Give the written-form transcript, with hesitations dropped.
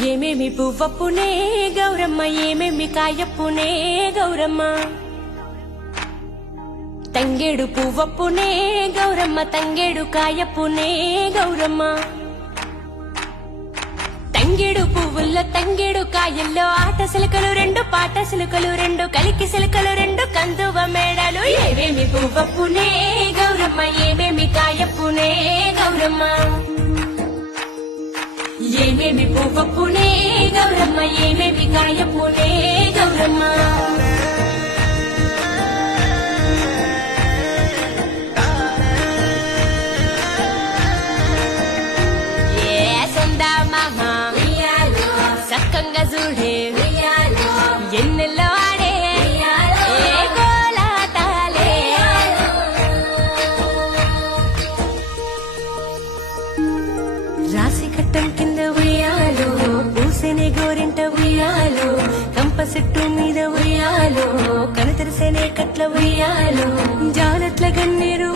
ఏమేమి పువ్వప్పునే గౌరమ్మ, ఏమేమి కాయప్పునే గౌరమ్మ. తంగేడు పువ్వప్పునే గౌరమ్మ, తంగేడు కాయప్పునే గౌరమ్మ. తంగేడు పువ్వుల్లో తంగేడు కాయల్లో ఆట సిలకలు రెండు, పాట సిలకలు రెండు, కలికి సిలకలు రెండు, కందువ మేడలు. ఏమేమి పువ్వప్పునే గౌరమ్మ, ఏమేమి కాయప్పునే గౌరమ్మ. ఏమేమి పువ్వప్పునే గౌరమ్మ, ఏమేమి కాయప్పునే గౌరమ్మ. సక్కంగా చూడే ఎన్నెల్లో ఆడే గోలాటాలే. రాసి కట్టం కింద ఉయ్యాలో, పూసెనే గోరింట ఉయ్యాలో, కంప చెట్టు మీద ఉయ్యాలో, కను తెరిసేనే కట్ల ఉయ్యాలో, జాలట్ల గన్నేరు